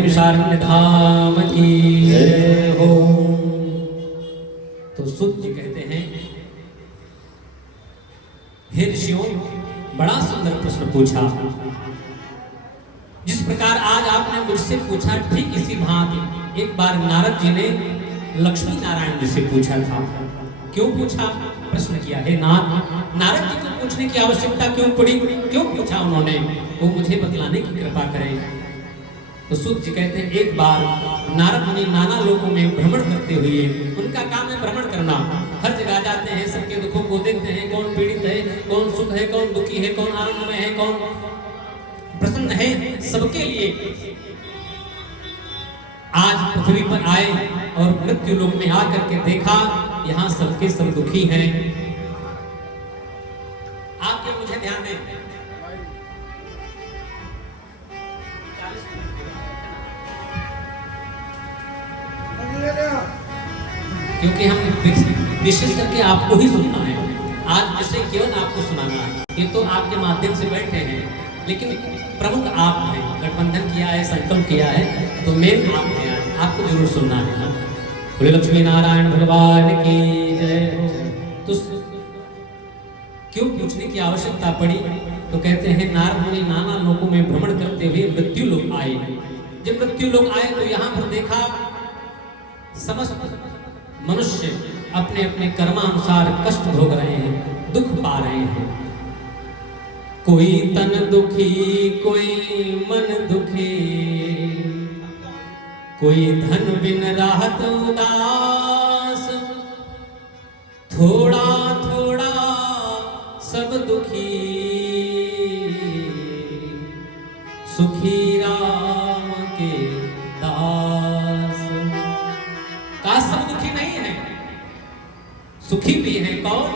धाम की जय हो। तो सूत जी कहते हैं, हे ऋषियों, बड़ा सुंदर प्रश्न पूछा। जिस प्रकार आज आपने मुझसे पूछा, ठीक इसी भांति एक बार नारद जी ने लक्ष्मी नारायण जी से पूछा था। क्यों पूछा? प्रश्न किया, हे नारद जी को पूछने की आवश्यकता क्यों पड़ी? क्यों पूछा उन्होंने? वो मुझे बतलाने की कृपा करें। तो सूत जी कहते हैं, एक बार नारद मुनि नाना लोकों में भ्रमण करते हुए, उनका काम है भ्रमण करना, हर जगह जाते हैं, सबके दुखों को देखते हैं, कौन पीड़ित है, कौन सुख है, कौन दुखी है, कौन आनंद में है, कौन प्रसन्न है, सबके लिए आज पृथ्वी पर आए और मृत्यु लोक में आकर के देखा, यहाँ सबके सब दुखी हैं। आपके मुझे ध्यान दें, क्योंकि हम विशेष करके आपको ही सुनना है। आज विषय केवल आपको सुनाना है। ये तो आपके माध्यम से बैठे हैं, लेकिन प्रमुख आप हैं। गठबंधन किया है, संकल्प किया है, तो मेन आप हैं। आज आपको जरूर सुनना है। बोले लक्ष्मी नारायण भगवान की जय। तो क्यों पूछने की आवश्यकता पड़ी? तो कहते हैं, नारद मुनि नाना लोकों में भ्रमण करते हुए मृत्यु लोक आए। जब मृत्यु लोक आए तो यहाँ पर देखा, समस्त मनुष्य अपने अपने कर्मानुसार कष्ट भोग रहे हैं, दुख पा रहे हैं। कोई तन दुखी, कोई मन दुखी, कोई धन बिन राहत उदास, थोड़ा थोड़ा सब दुखी, सुखी राम के दास। का सब दुखी नहीं है, सुखी भी है। कौन?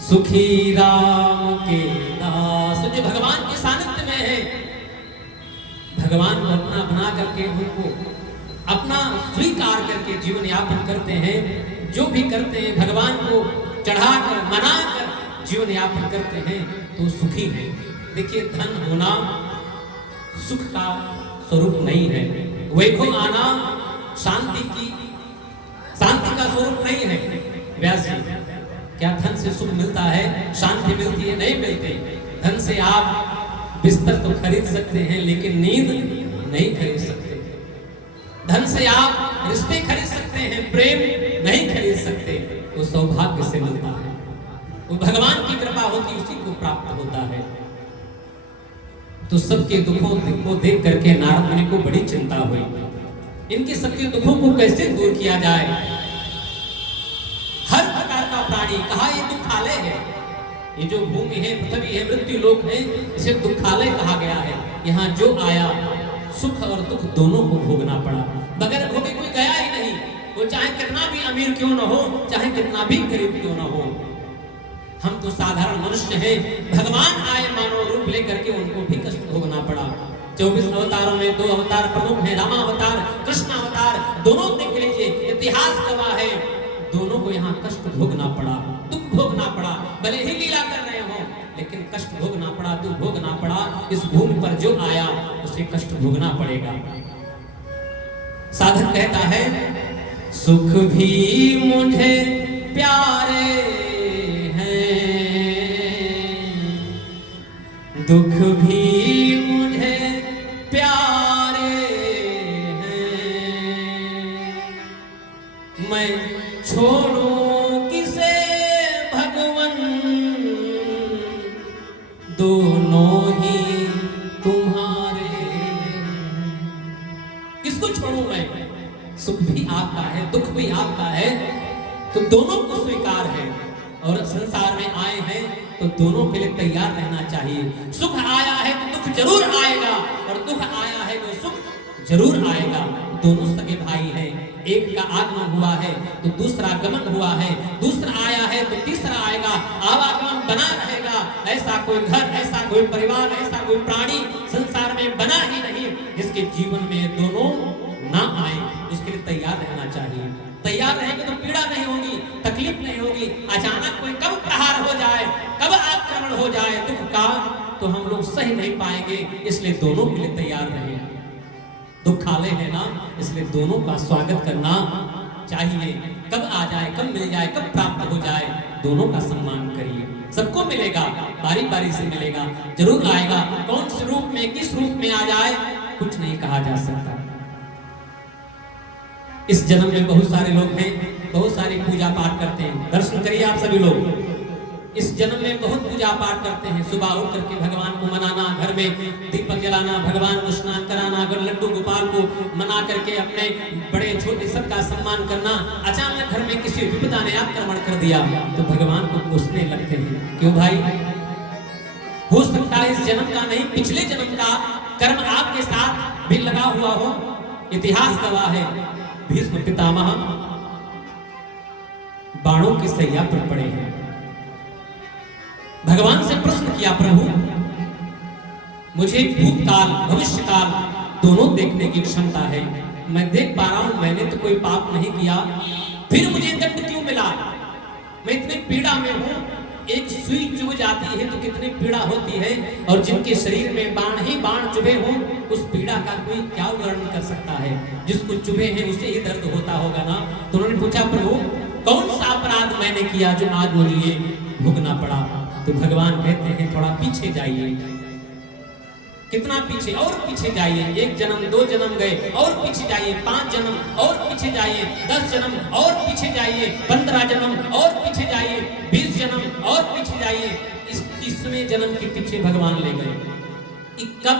सुखी राम के दास, जो भगवान के सानिध्य में है, भगवान को अपना बना करके, उनको अपना स्वीकार करके जीवन यापन करते हैं। जो भी करते हैं भगवान को चढ़ाकर मनाकर जीवन यापन करते हैं, तो सुखी है। देखिए, धन होना सुख का स्वरूप नहीं है। वैभव आना शांति का स्वरूप नहीं है। व्यास जी, क्या धन से सुख मिलता है, शांति मिलती है? नहीं मिलती। धन से आप बिस्तर तो खरीद सकते हैं, लेकिन नींद नहीं खरीद सकते। धन से आप रिश्ते खरीद सकते हैं, प्रेम नहीं खरीद सकते। वो सौभाग्य से मिलता है, वो भगवान की कृपा होती, उसी को प्राप्त होता है। तो सबके दुखों को देख करके नारद मुनि को बड़ी चिंता हुई। इनके सबके दुखों को कैसे दूर किया जाए? हर प्रकार का प्राणी, कहा ये दुखालय है। ये जो भूमि है, पृथ्वी है, मृत्यु लोक है, इसे दुखालय कहा गया है। यहाँ जो आया, सुख और दुख दोनों को भोगना पड़ा। बगैर भोगे कोई गया ही नहीं। वो चाहे कितना भी अमीर क्यों न हो, चाहे कितना भी गरीब क्यों न हो। हम तो साधारण मनुष्य हैं। भगवान आए मानव रूप लेकर के, उनको भी कष्ट भोगना पड़ा। 24 अवतारों में 2 अवतार प्रमुख हैं, रामावतार, कृष्ण अवतार। दोनों देख लीजिए, इतिहास गवाह है, दोनों को यहाँ कष्ट भोगना पड़ा, दुख भोगना पड़ा। भले ही लीला कर रहे हो, लेकिन कष्ट भोगना पड़ा, दुख भोगना पड़ा। इस भूमि पर जो आया, उसे कष्ट भोगना पड़ेगा। साधक कहता है, सुख भी मुझे प्यारे हैं, दुख भी मुझे प्यारे हैं। मैं छोड़ूं किसे भगवन, दोनों ही तुम्हारे। किसको छोड़ूं मैं? सुख भी आपका है, दुख भी आपका है, तो दोनों को स्वीकार है। और संसार में आए हैं तो दोनों के लिए तैयार रहना चाहिए। सुख आया है तो दुख जरूर आएगा, और दुख आया है तो सुख जरूर आएगा। दोनों सगे भाई हैं। एक का आगमन हुआ है तो दूसरा गमन हुआ है, दूसरा आया है तो तीसरा आएगा। आवागमन बना रहेगा। ऐसा कोई घर, ऐसा कोई परिवार, ऐसा कोई प्राणी संसार में बना ही नहीं जिसके जीवन में दोनों ना आए। उसके लिए तैयार रहना चाहिए। तैयार रहेंगे तो पीड़ा नहीं होगी, तकलीफ नहीं होगी। अचानक कोई कब प्रहार हो जाए, कब आक्रमण हो जाए दुख का, तो हम लोग सही नहीं पाएंगे। इसलिए दोनों के लिए तैयार रहें। दुखालय है ना, इसलिए दोनों का स्वागत करना चाहिए। कब आ जाए, कब मिल जाए, कब प्राप्त हो जाए, दोनों का सम्मान करिए। सबको मिलेगा, बारी बारी से मिलेगा, जरूर आएगा। कौन से रूप में, किस रूप में आ जाए, कुछ नहीं कहा जा सकता। इस जन्म में बहुत सारे लोग हैं, बहुत सारी पूजा पाठ करते हैं। दर्शन करिए आप सभी लोग, इस जन्म में बहुत पूजा पाठ करते हैं। सुबह उठ करके भगवान को मनाना, घर में दीपक जलाना, भगवान को स्नान कराना, अगर लड्डू गोपाल को मना करके अपने बड़े छोटे सबका सम्मान करना। अचानक घर में किसी विपदा ने आक्रमण कर दिया तो भगवान को कोसने लगते हैं। क्यों भाई? हो सकता है इस जन्म का नहीं, पिछले जन्म का कर्म आपके साथ भी लगा हुआ हो। इतिहास गवाह है, भीष्म पितामह बाणों की सैया पर पड़े हैं। भगवान से प्रश्न किया, प्रभु मुझे भूतकाल भविष्यकाल दोनों देखने की क्षमता है, मैं देख पा रहा हूं मैंने तो कोई पाप नहीं किया, फिर मुझे दंड क्यों मिला? मैं इतनी पीड़ा में हूं, एक सुई चुभ जाती है तो कितनी पीड़ा होती है, और जिनके शरीर में बाण ही बाण चुभे हों उस पीड़ा का कोई क्या वर्णन कर सकता है? जिसको चुभे हैं उसे ही दर्द होता होगा ना। तो उन्होंने पूछा, प्रभु कौन सा अपराध मैंने किया जो आज मुझे ये भुगतना पड़ा? तो भगवान कहते हैं थोड़ा पीछे जाइए। कितना पीछे? और पीछे जाइए। 1 जन्म 2 जन्म गए, और पीछे जाइए 5 जन्म, और पीछे जाइए 10 जन्म, और पीछे जाइए 15 जन्म, और पीछे जाइए 20 जन्म, और पीछे जाइए। इस 21वें जन्म के पीछे भगवान ले गए। कब?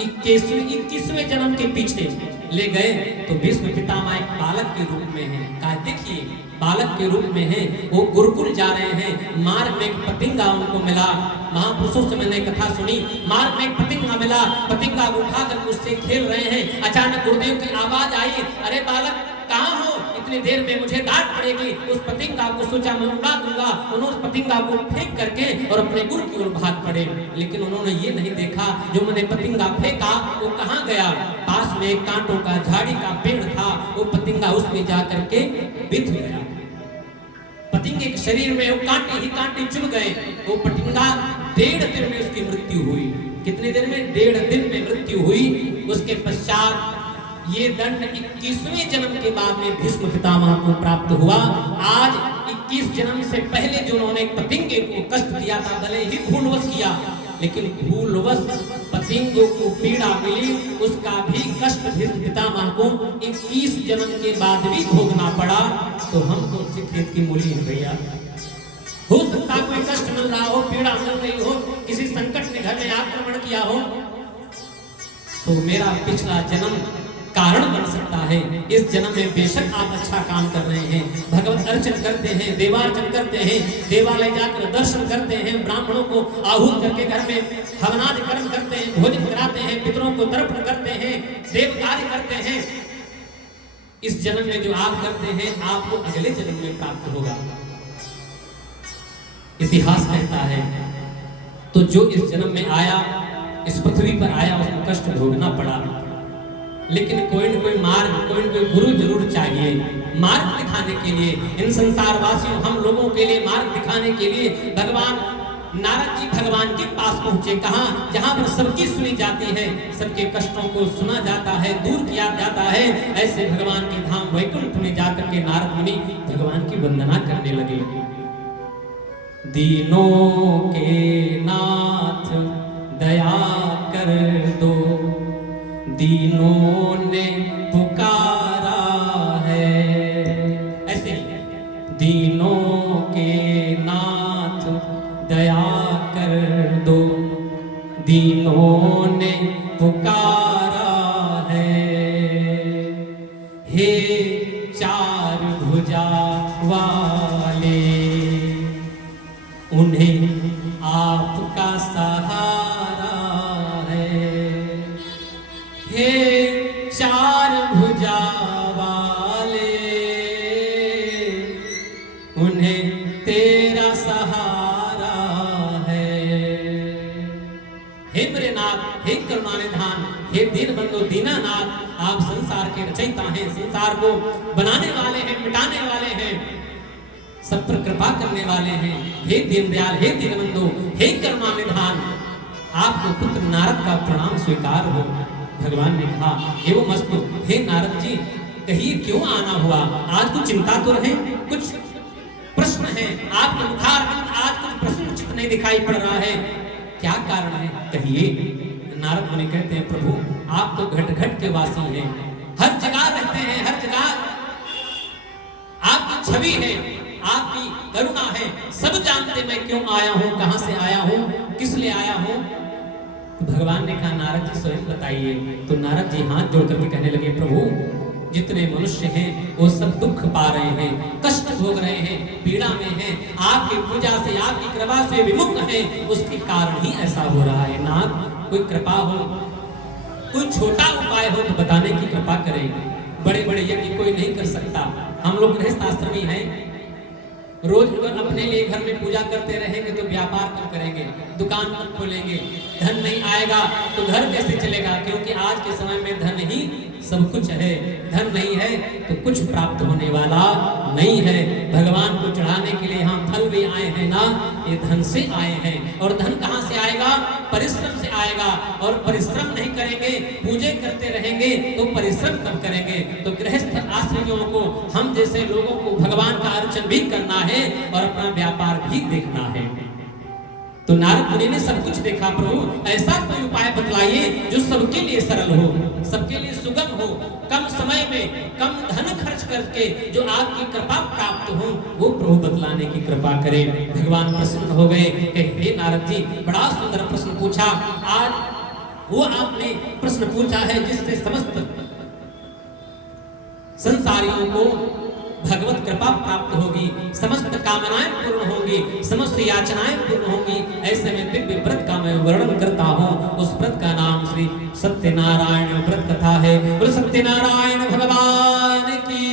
21वें जन्म के पीछे ले गए तो भीष्म पितामह एक बालक के रूप में है। कहा देखिए बालक के रूप में है, वो गुरुकुल जा रहे हैं। मार्ग में एक पतिंगा उनको मिला, महापुरुषों से मैंने कथा सुनी। मार्ग में एक पतिंगा मिला, पतिंगा उठा कर उससे खेल रहे हैं। अचानक गुरुदेव की आवाज आई, अरे बालक कहाँ हो? इतनी देर में मुझे डांट पड़ेगी। उस पतिंगा को सोचा मैं उड़ा दूंगा। उन्होंने उस पतिंगा को फेंक करके और अपने गुरु की ओर भाग पड़े, लेकिन उन्होंने ये नहीं देखा जो मैंने पतिंगा फेंका वो कहाँ गया। पास में एक कांटों का झाड़ी का पेड़ था, वो पतिंगा उसमें जा करके बिध गया। पतिंगे के शरीर में वो कांटे ही कांटे चुभ गए। वो पतिंगा 1.5 दिन में उसकी मृत्यु हुई। कितने दिन में? 1.5 दिन में मृत्यु हुई। उसके पश्चात ये दंड 21वें जन्म के बाद में भीष्म पितामह को प्राप्त हुआ। आज 21 जन्म से पहले जो उन्होंने पतिंगे को कष्ट दिया था, भले ही भूलवश किया, लेकिन भूलवश पतिंगों को पीड़ा मिली, उसका भी कष्ट भीष्म पितामह को 21 जन्म के बाद भी भोगना पड़ा। तो हम कौन सी खेत की मूली है भैया? हो सकता कोई कष्ट मिल रहा हो, पीड़ा मिल रही हो, किसी संकट ने घर में आक्रमण किया हो, तो मेरा पिछला जन्म कारण बन सकता है। इस जन्म में बेशक आप अच्छा काम कर रहे हैं, भगवत अर्चन करते हैं, देवार्चन करते हैं, देवालय जाकर दर्शन करते हैं, ब्राह्मणों को आहूत करके घर में हवनादि कर्म करते हैं, भोजन कराते हैं, पितरों को तर्पण करते हैं, देव कार्य करते हैं। इस जन्म में जो आप करते हैं आपको अगले जन्म में प्राप्त होगा, इतिहास कहता है। तो जो इस जन्म में आया, इस पृथ्वी पर आया, उसको कष्ट भोगना पड़ा, लेकिन कोई न कोई मार्ग, कोई न कोई गुरु जरूर चाहिए मार्ग दिखाने के लिए। इन संसार वासियों हम लोगों के लिए मार्ग दिखाने के लिए भगवान नारद जी भगवान के पास पहुंचे। कहां? जहां पर सबकी सुनी जाती है, सबके कष्टों को सुना जाता है, दूर किया जाता है। ऐसे भगवान के धाम वैकुंठ में जाकर के नारद मुनि भगवान की वंदना करने लगे। दीनों के नाथ दया कर दो, दीनों ने पुकारा है। ऐसे ही दीनों के नाथ दया कर दो, दीनों ने पुकारा है। हे 4 भुजा वाले, उन्हें आपका सहारा है। हे 4 भुजा वाले, उन्हें तेरा सहारा है। हे मेरे नाथ, हे करुणा निधान, हे दीन बंधु दीनानाथ, आप संसार के रचयिता हैं, संसार को बनाने वाले हैं, मिटाने वाले हैं, सब पर कृपा करने वाले हैं। हे दीनदयाल, हे दीनबंधु, हे करुणा निधान, आपको पुत्र नारद का प्रणाम स्वीकार हो। भगवान ने कहा एवं अस्तु, हे नारद जी कहिए क्यों आना हुआ? आज कुछ चिंता तो रहे, कुछ प्रश्न है आपके मुखारविंद, आज कुछ प्रश्न उचित नहीं दिखाई पड़ रहा है, क्या कारण है कहिए। नारद मुनि कहते हैं प्रभु आप तो घट घट के वासी हैं, हर जगह रहते हैं, हर जगह आपकी छवि है, आपकी करुणा है, सब जानते मैं क्यों आया हूं, कहां से आया हूं, किस लिए आया हूं। तो भगवान ने कहा नारद जी स्वयं बताइए। तो नारद जी हाथ जोड़ करके कहने लगे प्रभु जितने मनुष्य हैं वो सब दुख पा रहे हैं, कष्ट भोग रहे हैं, पीड़ा में हैं, आपकी पूजा से आपकी कृपा से विमुख हैं, उसके कारण ही ऐसा हो रहा है। नाथ कोई कृपा हो, कोई छोटा उपाय हो तो बताने की कृपा करें। बड़े बड़े यज्ञ कोई नहीं कर सकता। हम लोग गृहस्थ आश्रमी हैं, रोज अपने लिए घर में पूजा करते रहेंगे तो व्यापार कब करेंगे, दुकान कब खोलेंगे, धन नहीं आएगा तो घर कैसे चलेगा, क्योंकि आज के समय में धन ही सब कुछ है, धन नहीं है तो कुछ प्राप्त होने वाला नहीं है। भगवान को चढ़ाने के लिए हम फल भी आए हैं ना, ये धन से आए हैं, और धन कहाँ से आएगा, परिश्रम से आएगा, और परिश्रम नहीं करेंगे, पूजे करते रहेंगे तो परिश्रम कब करेंगे। तो गृहस्थ आश्रमियों को, हम जैसे लोगों को भगवान का अर्चन भी करना है और अपना व्यापार भी देखना है। तो नारद मुनि ने सब कुछ देखा, प्रभु ऐसा कोई उपाय बतलाइए जो सबके लिए सरल हो, सबके लिए सुगम हो, कम समय में कम धन खर्च करके जो आपकी कृपा प्राप्त हो, वो प्रभु बतलाने की कृपा करें। भगवान प्रसन्न हो गए कि हे नारद जी बड़ा सुंदर प्रश्न पूछा, आज वो आपने प्रश्न पूछा है जिससे समस्त संसारियों को भगवत कृपा प्राप्त होगी, समस्त कामनाएं पूर्ण होगी, समस्त याचनाएं पूर्ण होंगी। ऐसे में दिव्य व्रत का मैं वर्णन करता हूँ। उस व्रत का नाम श्री सत्यनारायण व्रत कथा है। बोलो सत्यनारायण भगवान की।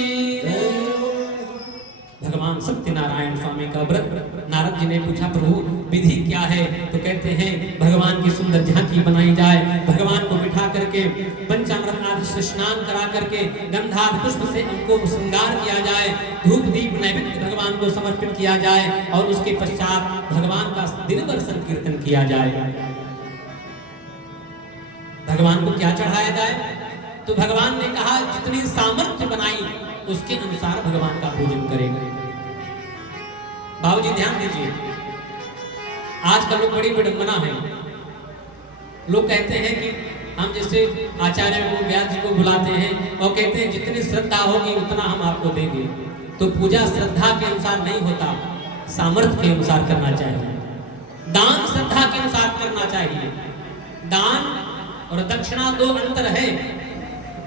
भगवान सत्यनारायण स्वामी का व्रत। नारद जी ने पूछा प्रभु विधि क्या है? तो कहते हैं भगवान की सुंदर झांकी बनाई जाए, भगवान को बिठा करके पंचामृत आदि से स्नान करा करके गंधाद पुष्प से उनको श्रृंगार किया जाए, धूप दीप नैवेद्य भगवान को समर्पित किया जाए, और उसके पश्चात भगवान का दिन भर संकीर्तन किया जाए। भगवान को क्या चढ़ाया जाए? तो भगवान ने कहा जितनी सामर्थ्य बनाई उसके अनुसार भगवान का पूजन करेंगे। बाबूजी ध्यान दीजिए, आजकल लोग बड़ी विडंबना है। लोग कहते हैं कि हम जैसे आचार्य को, व्यास जी को बुलाते हैं और कहते हैं जितनी श्रद्धा होगी उतना हम आपको देंगे। तो पूजा श्रद्धा के अनुसार नहीं होता, सामर्थ्य के अनुसार करना चाहिए। दान श्रद्धा के अनुसार करना चाहिए। दान और दक्षिणा दो अंतर है।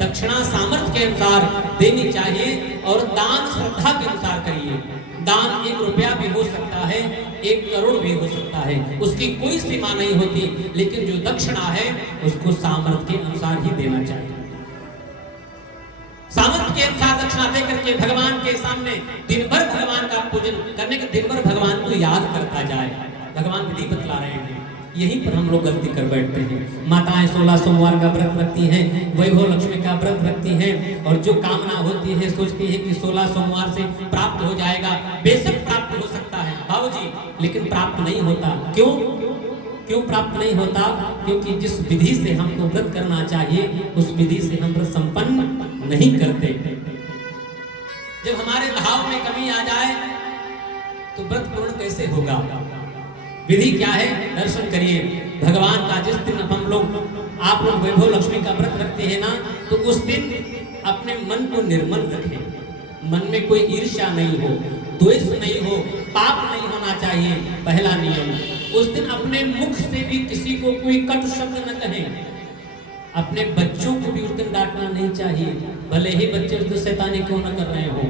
दक्षिणा सामर्थ्य के अनुसार देनी चाहिए और दान श्रद्धा के अनुसार करिए। दान 1 रुपया भी हो सकता है, 1 करोड़ भी हो सकता है, उसकी कोई सीमा नहीं होती। लेकिन जो दक्षिणा है उसको सामर्थ्य के अनुसार ही देना चाहिए। सामर्थ्य के अनुसार दक्षिणा दे करके भगवान के सामने दिन भर भगवान का पूजन करने के, दिन भर भगवान को याद करता जाए। भगवान विधि बतला रहे हैं, यहीं पर हम लोग गलती कर बैठते हैं। माताएं 16 सोमवार का व्रत रखती हैं, वैभव लक्ष्मी का व्रत रखती हैं, और जो कामना होती है सोचती है कि 16 सोमवार से प्राप्त हो जाएगा। बेशक प्राप्त हो सकता है बाबूजी, लेकिन प्राप्त नहीं होता। क्यों प्राप्त नहीं होता? क्योंकि जिस विधि से हमको व्रत करना चाहिए उस विधि से हम व्रत संपन्न नहीं करते। जब हमारे भाव में कमी आ जाए तो व्रत पूर्ण कैसे होगा? विधि क्या है? दर्शन करिए भगवान का। जिस दिन हम लोग, आप लोग वैभव लक्ष्मी का व्रत रखते हैं ना, तो उस दिन अपने मन को निर्मल रखें। मन में कोई ईर्ष्या नहीं हो, द्वेष नहीं हो, पाप नहीं होना चाहिए, पहला नियम। उस दिन अपने मुख से भी किसी को कोई कटु शब्द न कहें। अपने बच्चों को भी उस दिन डांटना नहीं चाहिए, भले ही बच्चे उस दिन शैतानी क्यों न कर रहे हो,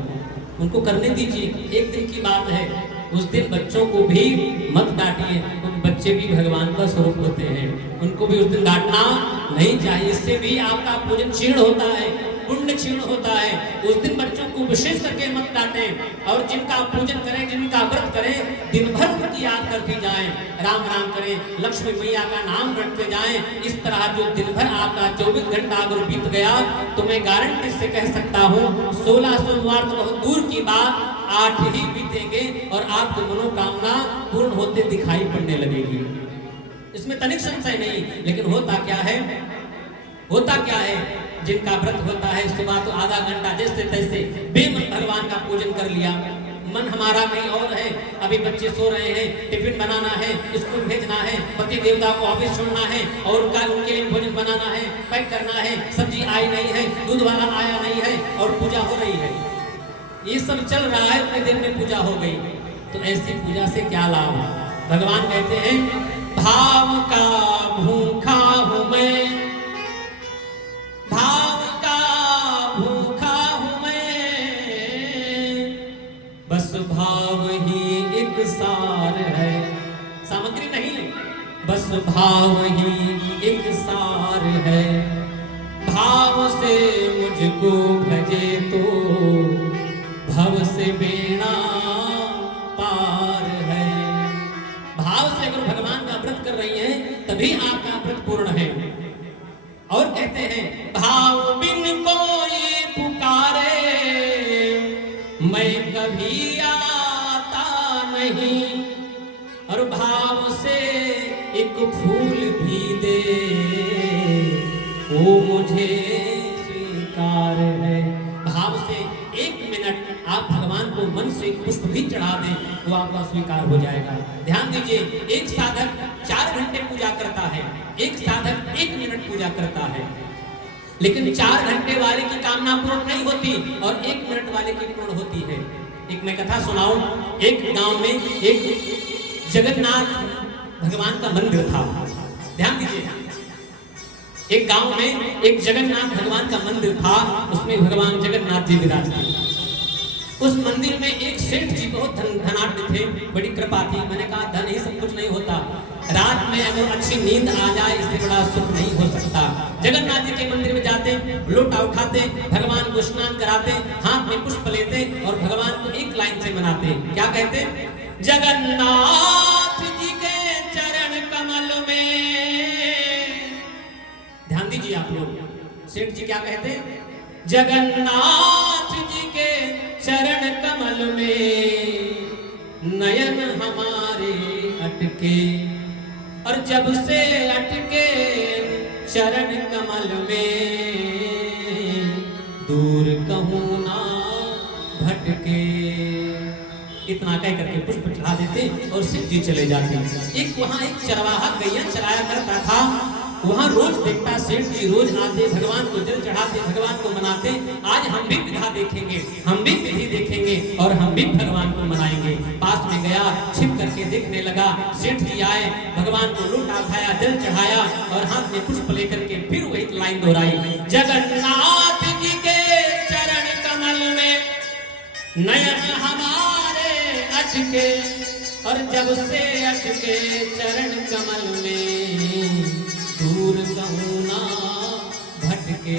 उनको करने दीजिए। एक दिन की बात है, उस दिन बच्चों को भी मत डांटिए, क्योंकि बच्चे भी भगवान का स्वरूप होते हैं, उनको भी उस दिन डांटना नहीं चाहिए। इससे भी आपका पूजन क्षीण होता है, पुण्य क्षीण होता है। उस दिन बच्चों को विशेष करके मत डांटें, और जिनका पूजन करें, जिनका व्रत करें, दिन भर उनकी याद करती जाएं, राम राम करें, लक्ष्मी मैया का नाम रटते जाएं। इस तरह जो दिन भर आपका 24 घंटा अगर बीत गया तो मैं गारंटी से कह सकता हूँ 16 सोमवार तो बहुत दूर की बात, 8 ही बीतेंगे और आपको मनोकामना पूर्ण होते दिखाई पड़ने लगेगी। इसमें तनिक संशय नहीं। लेकिन होता क्या है, होता क्या है, जिनका व्रत होता है सुबह तो आधा घंटा जैसे तैसे बेमन भगवान का पूजन कर लिया। मन हमारा कहीं और है, अभी बच्चे सो रहे हैं, टिफिन बनाना है, स्कूल भेजना है, पति देवता को ऑफिस छोड़ना है और उनके लिए भोजन बनाना है, पैक करना है, सब्जी आई नहीं है, दूध वाला आया नहीं है और पूजा हो रही है। ये सब चल रहा है, उतने देर में पूजा हो गई। तो ऐसी पूजा से क्या लाभ? भगवान कहते हैं भाव का भूखा हूं मैं, भाव का भूखा हूं मैं, बस भाव ही एक सार है। सामग्री नहीं, बस भाव ही एक सार है। भाव से मुझको भजे तो भव से बेड़ा पार है। भाव से अगर भगवान का व्रत कर रही है तभी आपका व्रत पूर्ण है। और कहते हैं भाव बिन कोई पुकारे मैं कभी आता नहीं, और भाव से एक फूल भी दे वो मुझे स्वीकार है। भाव से एक मिनट आप भगवान को मन से एक पुष्प भी चढ़ा दें तो आपका स्वीकार हो जाएगा। ध्यान दीजिए, एक साधक 4 घंटे पूजा करता है, एक साधक 1 मिनट पूजा करता है, लेकिन 4 घंटे वाले की कामना पूर्ण नहीं होती और 1 मिनट वाले की पूर्ण होती है। एक मैं कथा सुनाऊं। एक गांव में एक जगन्नाथ भगवान का मंदिर था। ध्यान दीजिए, एक गांव में एक जगन्नाथ भगवान का मंदिर था, उसमें भगवान जगन्नाथ जी विराजते। उस मंदिर में एक सेठ जी बहुत धनाढ्य थे, बड़ी कृपा थी। मैंने कहा धन ही सब कुछ नहीं होता, रात में अगर अच्छी नींद आ जाए इससे बड़ा सुख नहीं हो सकता। जगन्नाथ जी के मंदिर में जाते, लोटा उठाते, भगवान को स्नान कराते, हाथ में पुष्प लेते और भगवान को एक लाइन से मनाते। क्या कहते? जगन्नाथ जी के चरण कमल में। ध्यान दीजिए आप लोग, सेठ जी क्या कहते? जगन्नाथ जी के चरण कमल में नयन हमारे अटके, और जब से अटके चरण कमल में दूर कहूं ना भटके। इतना कह करके पुष्प चढ़ा देते और शिव जी चले जाते। एक वहां एक चरवाहा गैया चराया करता था, वहां रोज देखता सेठ जी, रोज आते, भगवान को जल चढ़ाते, भगवान को मनाते। आज हम भी विधा देखेंगे, हम भी विधि देखेंगे और हम भी भगवान को मनाएंगे। पास में गया, छिप करके देखने लगा। सेठ जी आए, भगवान को लोटा उठाया, जल चढ़ाया और हाथ में पुष्प लेकर के फिर वही लाइन दोहराई। जगन्नाथ जी के चरण कमल में नयन हमारे अटके, और जब से अटके चरण कमल में दूर कहूं ना भटके।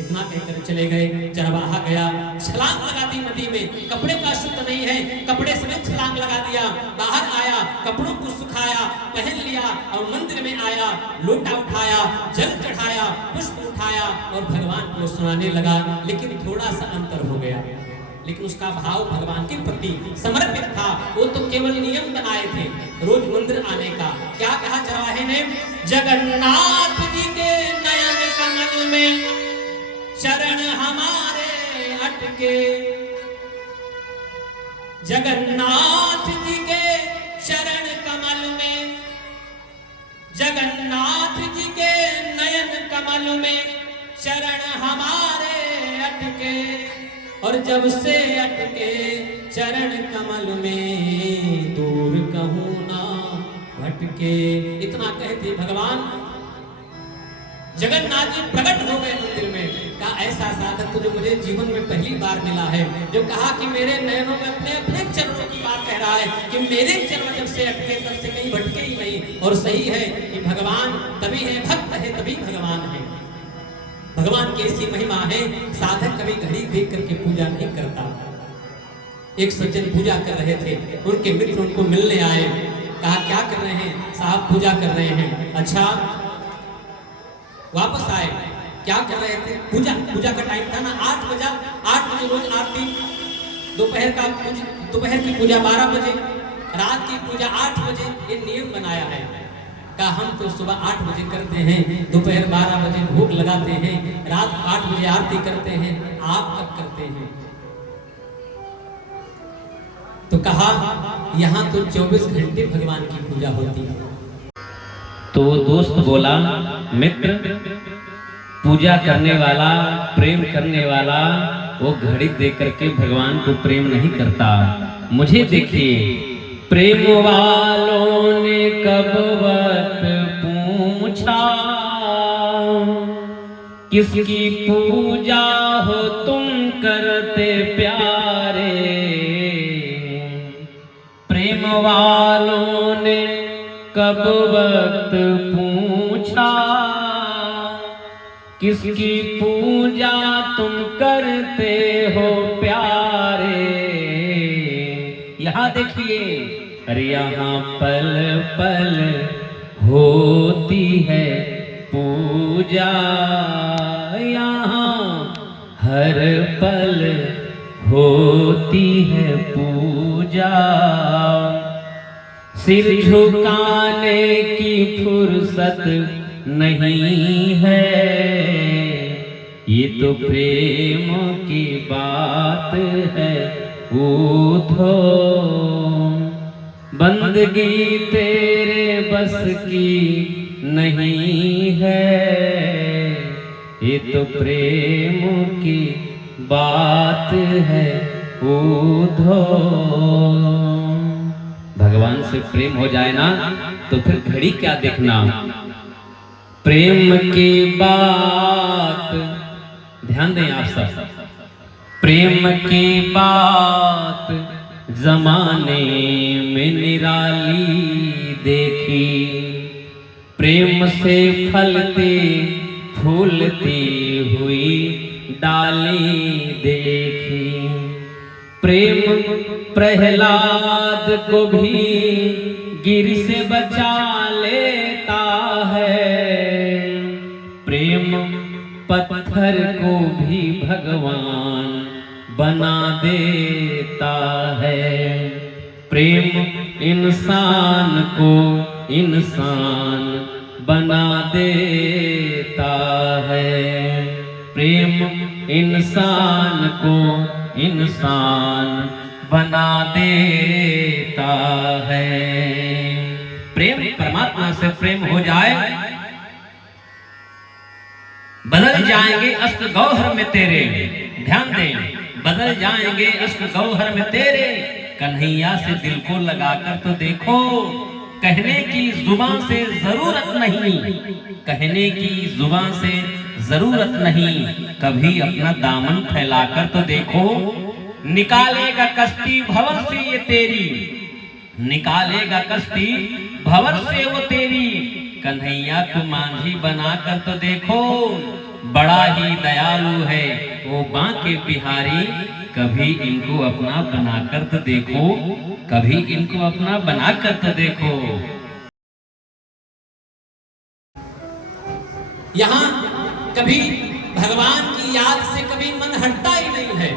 इतना कहकर चले गए। चरवाहा गया, छलांग लगा दी नदी में। कपड़े का शुद्ध नहीं है, कपड़े समेत छलांग लगा दिया। बाहर आया, कपड़ों को सुखाया, पहन लिया और मंदिर में आया, लोटा उठाया, जल चढ़ाया, पुष्प उठाया और भगवान को सुनाने लगा। लेकिन थोड़ा सा अंतर हो गया, लेकिन उसका भाव भगवान के प्रति समर्पित था। वो तो केवल नियम बनाए थे रोज मंदिर आने का। क्या कहा चरवाहे ने? जगन्नाथ जी के नयन कमल में चरण हमारे अटके, जगन्नाथ जी के चरण कमल में, जगन्नाथ जी के नयन कमल में चरण हमारे अटके, और जब से अटके चरण कमल में दूर कहूं ना भटके। इतना कहते भगवान जगन्नाथ जी प्रकट हो गए मंदिर में। कहा ऐसा साधक तो जो मुझे जीवन में पहली बार मिला है, जो कहा कि मेरे नयनों में अपने अपने चरणों की बात कह रहा है कि मेरे चरण जब से अटके तब से कहीं भटके ही नहीं। और सही है कि भगवान तभी है, भक्त है तभी भगवान है। भगवान की ऐसी महिमा है, साधक कभी घड़ी देख करके पूजा नहीं करता। एक सज्जन पूजा कर रहे थे, उनके मित्र उनको मिलने आए। कहा क्या कर रहे हैं? साहब पूजा कर रहे हैं। अच्छा, वापस आए। क्या कर रहे थे? पूजा का टाइम था ना, 8 बजे रोज आरती, दोपहर की पूजा 12 बजे, रात की पूजा 8 बजे। ये नियम बनाया है। का हम तो सुबह 8 बजे करते हैं, दोपहर 12 बजे भोग लगाते हैं, रात 8 बजे आरती करते हैं, आप कब करते हैं? तो कहा यहाँ तो 24 घंटे भगवान की पूजा होती है। तो दोस्त बोला, मित्र, पूजा करने वाला, प्रेम करने वाला वो घड़ी देख करके भगवान को प्रेम नहीं करता। मुझे देखिए, प्रेम वालों ने कब वक्त पूछा, किसकी पूजा हो तुम करते प्यारे। प्रेम वालों ने कब वक्त पूछा, किसकी पूजा तुम करते हो प्यारे। यहाँ देखिए, अरे यहाँ पल पल होती है पूजा, यहाँ हर पल होती है पूजा। सिर झुकाने की फुर्सत नहीं है, ये तो प्रेम की बात है। उठो, बंदगी तेरे बस की नहीं है, ये तो प्रेम की बात है। उठो, भगवान से प्रेम हो जाए ना तो फिर घड़ी क्या देखना। प्रेम की बात ध्यान दें आप सब, प्रेम की बात जमाने में निराली देखी, प्रेम से फलती फूलती हुई डाली देखी। प्रेम प्रहलाद को भी गिर से बचा लेता है, प्रेम पत्थर को भी भगवान बना देता है। प्रेम इंसान को इंसान बना देता है, प्रेम इंसान को इंसान बना देता है। प्रेम परमात्मा से प्रेम हो जाए, बदल जाएंगे अष्ट गौहर में तेरे। ध्यान दें, बदल जाएंगे अष्ट गौहर में तेरे। कन्हैया से दिल को लगाकर तो देखो, कहने की जुबान से जरूरत नहीं, कहने की जुबान से जरूरत नहीं, कभी अपना दामन फैलाकर तो देखो। निकालेगा कश्ती भंवर से ये तेरी, निकालेगा कश्ती भंवर से वो तेरी। कन्हैया को मांझी बनाकर तो देखो, बड़ा ही दयालु है वो बांके बिहारी। कभी इनको अपना बनाकर तो देखो, कभी इनको अपना बनाकर तो देखो। यहाँ कभी भगवान की याद से कभी मन हटता ही नहीं है।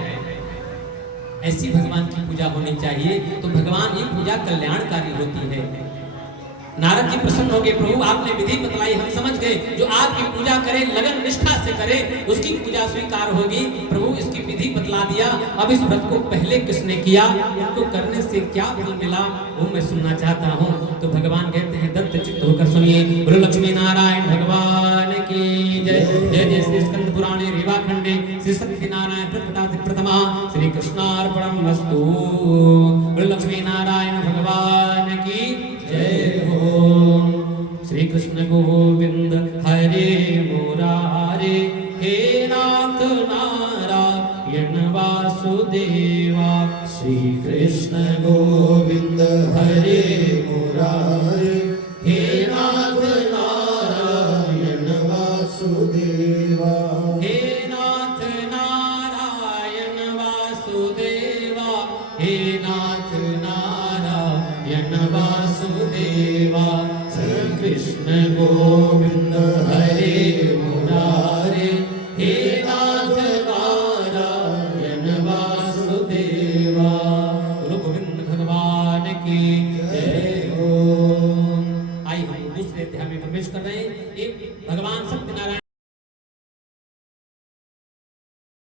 ऐसी भगवान की पूजा होनी चाहिए, तो भगवान की पूजा कल्याणकारी होती है। नारद जी प्रसन्न हो गए, प्रभु आपने विधि बतलाई, हम समझ गए, जो आपकी पूजा करे लगन निष्ठा से करे उसकी पूजा स्वीकार होगी। प्रभु इसकी विधि बतला दिया, अब इस व्रत को पहले किसने किया, उनको करने से क्या फल मिला, वो मैं सुनना चाहता हूँ। तो भगवान कहते हैं, दत्त चित्त होकर सुनिए। बोलो लक्ष्मी नारायण भगवान की जय। जय जय श्री स्कंद पुराणे रेवा खंडे श्री सत्यनारायण प्रथमा श्री कृष्णार्पणमस्तु। बोलो लक्ष्मी नारायण भगवान की जय हो। श्री कृष्ण गोविंद हरे मुरारे, हे नाथ नारायण वासुदेवा। श्री कृष्ण गोविंद हरे मुरारे,